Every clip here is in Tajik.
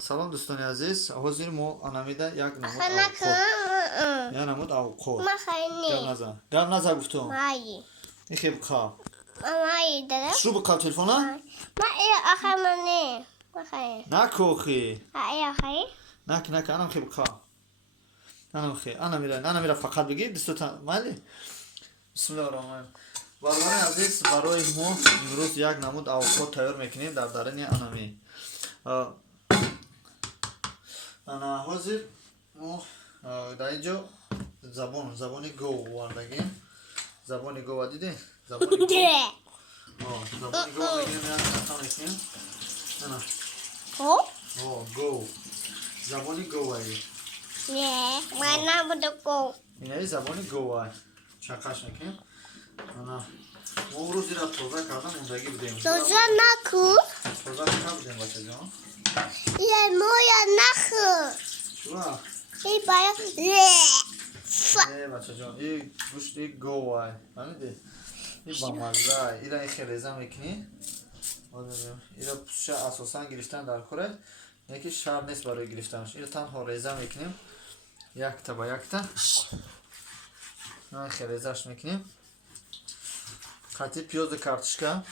سلام دوستان عزیز. حاضر ما انامیده یک نمود خنک اوقات یا نمود اوقات ما خیلی گم نزن گفتم مایی میخوای بخواه مایی داره شو بخواه تلفونه ما ای آخر منه ما خیلی نکوخی ای آخری نک انا میخوای بخواه انا میره فقط بگی دستوتا مالی بسم الله الرحمن الرحیم. برادران عزیز برای ما امروز یک نمود اوقات تیار میکنیم در درون انامی. انا حاضر ما در اینجا زبان گو واردگیم. زبان گو دیدی؟ زبان گو زبان گو بگیریم یک نفتا میکنیم. انا گو زبان گو هایی نه من نبوده کو اینه زبان گو هایی چکش میکنیم. انا ما او روزی را توضح کردم موندگی بودیم توجه نکو توضح که بودیم بچه جان یه مویا نخو شما ای بایا بچه جان این گوشت گو هایی فهمیدی؟ این با مزه های این را این خیلی ریزه میکنی. این را پوشه اساسا گرفتن در خوره یکی شر نیست برای گرفتنش. این را تنها ریزه میکنیم یک تا با یک تا این خیلی ریزهش میکنیم. قطعی پیاز کارتشکا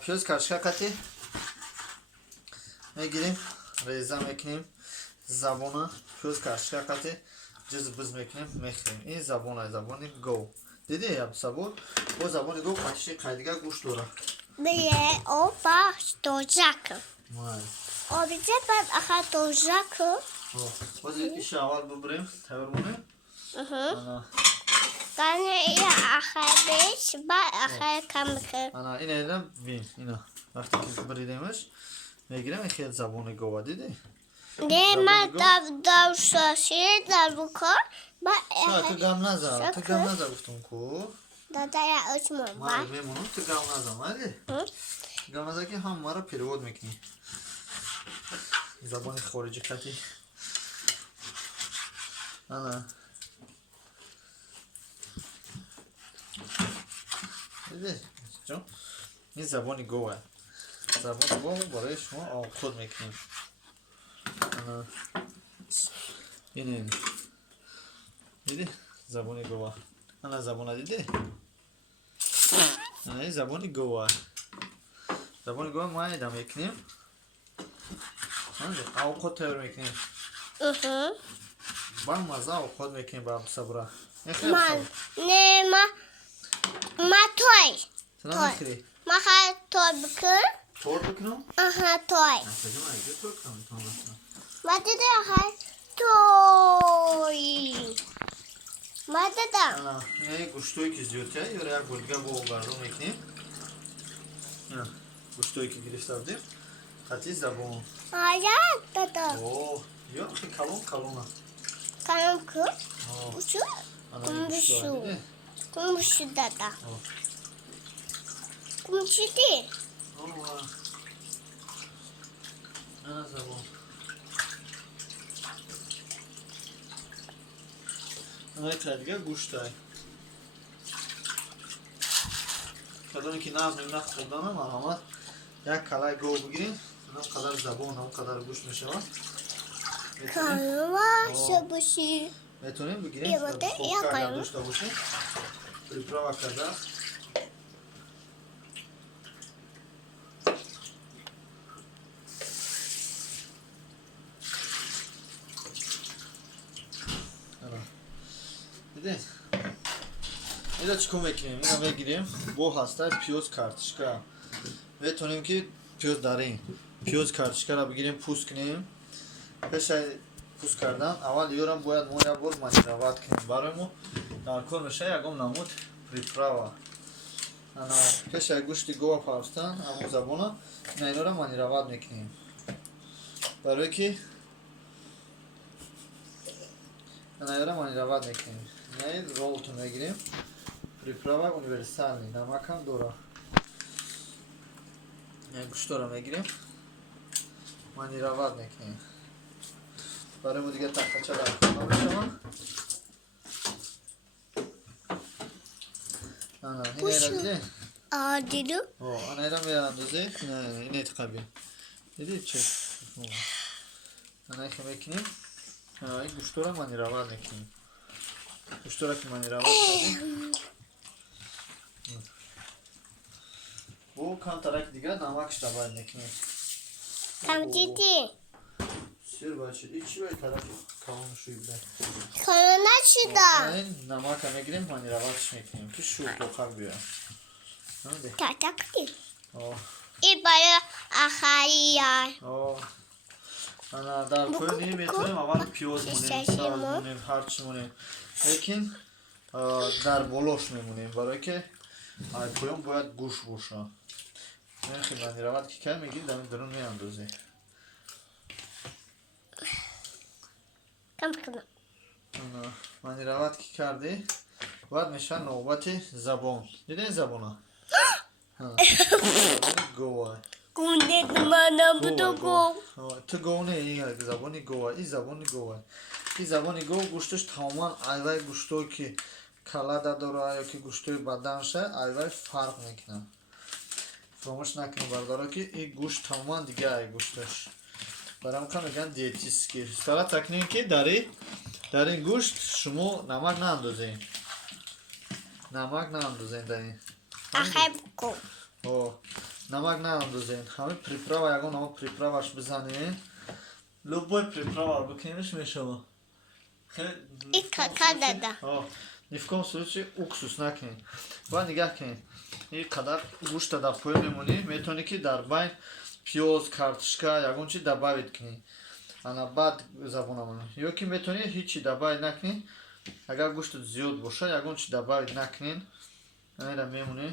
پیاز کارتشکا قطعی میگیریم ریزه میکنیم. زبانه پیاز کارتشکا قطعی جز بز میکنیم میخوریم. این زبان گو دیدی یا صبور با زبان گو قطعی قیدیگه گوشت داره. بیه او باش توجه مای آبیزه بعد آخر توجه کن باز ایش اول ببریم تبر مونیم. کنه یا آخر بیش بعد آخر کم کن این اینا بین اینا وقتی که بریدیمش میگیریم این خیلی زبان گوه دیدی؟ نه من دو شاشی در بکن تو گم نزد گفتم کو دادا یا اچمون ما میمونم تو گم نزد مالی گم نزد که هم ما را پیروود میکنی زبان خارجی کتی انا دیدی جان این زبان گوه زبان گوه برای شما آخود میکنیم. این دیدی زبان گوه انا زبان دیدی این زبان گوه ما ایده میکنیم آخود تیار میکنیم با مزه آخود میکنیم با صبره من نه ما توی تو نمیخوری ما خواهد توی بکن تور بکنم توی کجا من ایده تور کنم تو مثلا ما دیده آخر توی ما دیدم این گوشتوی که زیادتیه یا یک بودگه با گردو میکنیم. گوشتوی که گرفته بودیم قطعی زبان آیا دادا اوه یا خیلی کلونه کنم کن بشو بشو دادا بشو دی نه زبان نه دیگه گوشت های کدومی که نازمیم نخوردانه مرحمت یک کلای گو بگیریم اون قدر زبان اون قدر گوشت میشه کنم بشی میتونیم بگیریم خوب اگر داشته باشیم پریپراوا کرده دیدین اینا چیکار میکنیم اینا میگیریم با هسته پیاز کارتشکا میتونیم که پیاز داریم پیاز کارتشکا را بگیریم پوست کنیم. پیش پوست کردن اول یورم باید ما یک بار مانیرواد کنیم برای ما در کل میشه یکم نمود پریپراوا پیش گوشت گوه پرستن همون زبانه اینا را مانیرواد میکنیم برای که اینا را مانیرواد میکنیم. این رولتو میگیریم پریپراوا اونیورسالی نمک هم دوره این گوشت را میگیریم مانیرواد میکنیم برای ما دیگه تخته در خانه بشم این ایره دیده دیدو آنا اینا میاندازه نه این اتقابی دیدی چه انا که میکنیم این گوشت رو مانی روال میکنیم گوشت رو که مانی روال کردیم bu kan tarak دیگه نمکش دباید میکنیم کم دیدی سیر باشه ایچی باید طرف کامون شوی بده کنه نشیدم این نمک هم میگیریم مانی روالش میکنیم که شو توقع بیاد تاتا کنی آه این برای آخریه آه انا در کوی میتونیم اول پیاز مونیم ساز مونیم هرچی مونیم لیکن در بلوش میمونیم برای که کویم باید گوش باشه این خیلی مانی روال که که میگیم در درون میاندازی کم کنم مانی روال که کردی باید میشه نوبت زبان دیدین زبان ها گوه گونده منم بودو گو تو گوه نه این زبانی گوه این زبانی گوه این زبانی گوه گوشتش تماما ایوه گوشتوی که کلاده داره یا که گوشتوی بدن شه ایوه فرق میکنه فراموش نکنه برداره که این گوشت تماما دیگه ای گوشتش برام که میگن دیتیسکی فقط تکنین که در این گوشت شما نمک ناندازین نمک ناندازین در این آخر بکن اوه نمک ناندازین همه پریپراوا یگان همه پریپراواش بزنین لوبای پریپراوا رو بکنیمش میشه این کاکا داده ни в коем случае уксус накунед ва нигоҳ кунед ин қадар гӯшта дар пӯя мемонӣ метавонӣ ки дар байн пиёз картошка ягон чи дабавид кунӣ ана баъд забонамон ё ки метавонӣ ҳичи дабавид накунӣ агар гӯштат зиёд боша ягон чи дабавид накунед амира мемонӣ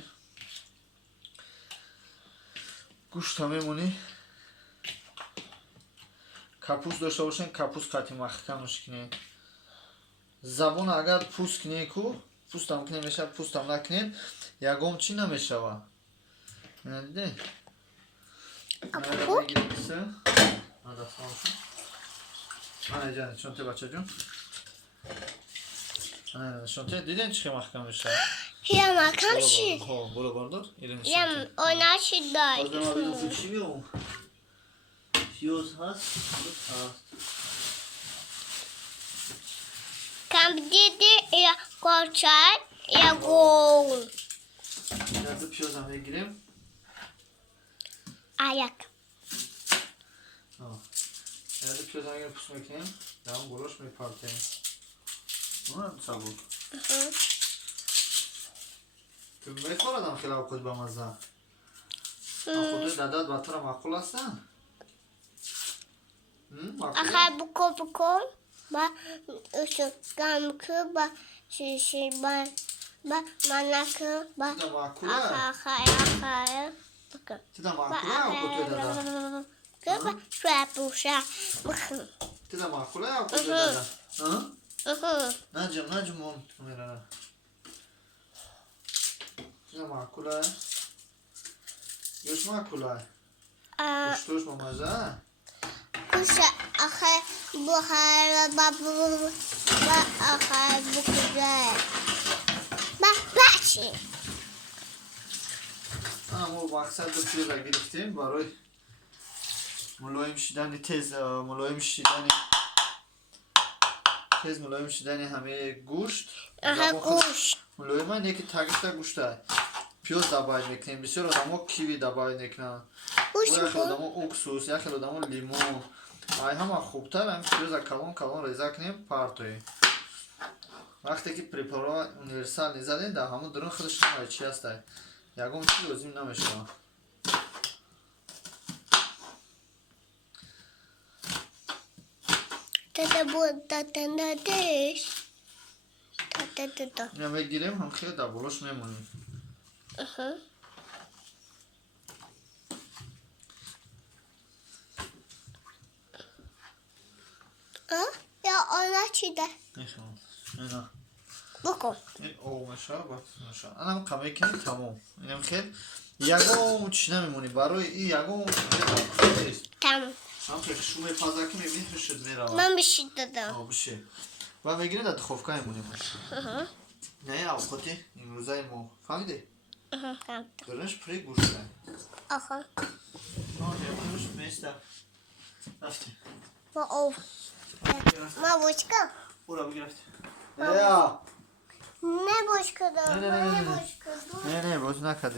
гӯшта мемонӣ капуст дошта бошед капуст қатъи махкамаш кунед забон агар пуст кунед ку пустам кунед мешавад пустам накунед ягон чӣ намешавад диде шонте бачаҷон шонте диден чӣ хел маҳкам мешавад یا مکم شی боло бардор یا اونا شی دای чӣ меом пиёз ҳаст ҳаст کم دیدی یا کوچک یا گول язда пиёзам мегирем آیک язда пиёзам мегирем пуст мекунем дар он болош мепартем сабук метворадам хеле овқот бамазза овқотои дадат бартара маъқул ҳастанд آخر بکن با گم که با شیشی با منکه با آخر بکن تیدا маъқуле овқотои дада که با شوی بوشه بکن тида маъқуле овқотои дада наҷм мон камерара тида маъқуле ёш маъқуле гӯштош бомаза کشه آخر بخار با آخر بکشه با بچه мо мақсад пиёза гирифтем барои мулоим шидани тез мулоим шидани ҳамаи гӯшт گوش мулоима не ки тагишта гӯшта пиёз дабавид мекунем бисёр одамо киви дабавид мекунанд яхел одамо уксус яхел одамо лимон ай ҳама хубтар ҳам пиёза калон калон реза кунем партои вақте ки препарат универсални задем дар ҳамон дурун худаш намояд чӣ ҳастай ягон чиз лозим намешавад داده بود داده ندهش داده ина мегирем ҳам хеле дар болош мемонем یا آنها چی ده ина بکن ин ов мешавад баъд мешавад анам қамекунем тамом инам хел ягон чӣ намемонӣ барои ин ягон нест تمام ҳамчун ки шумо мепазаки мебинед ҳушуд меравад من بشید دادم бише ва мегирем дар духовка мемонем не овқоти имрӯзаи мо фаҳмидӣ Tamam. Qırınç prigushka. Aha. Okej, qırınç miejsca. Rafti. Ma ov. Ma boşka. Ura bu grafti. Ja. Ne boşka da? Ne, ne, ne, ne, Ne ne. boşka? Ne, ne, boş nakady.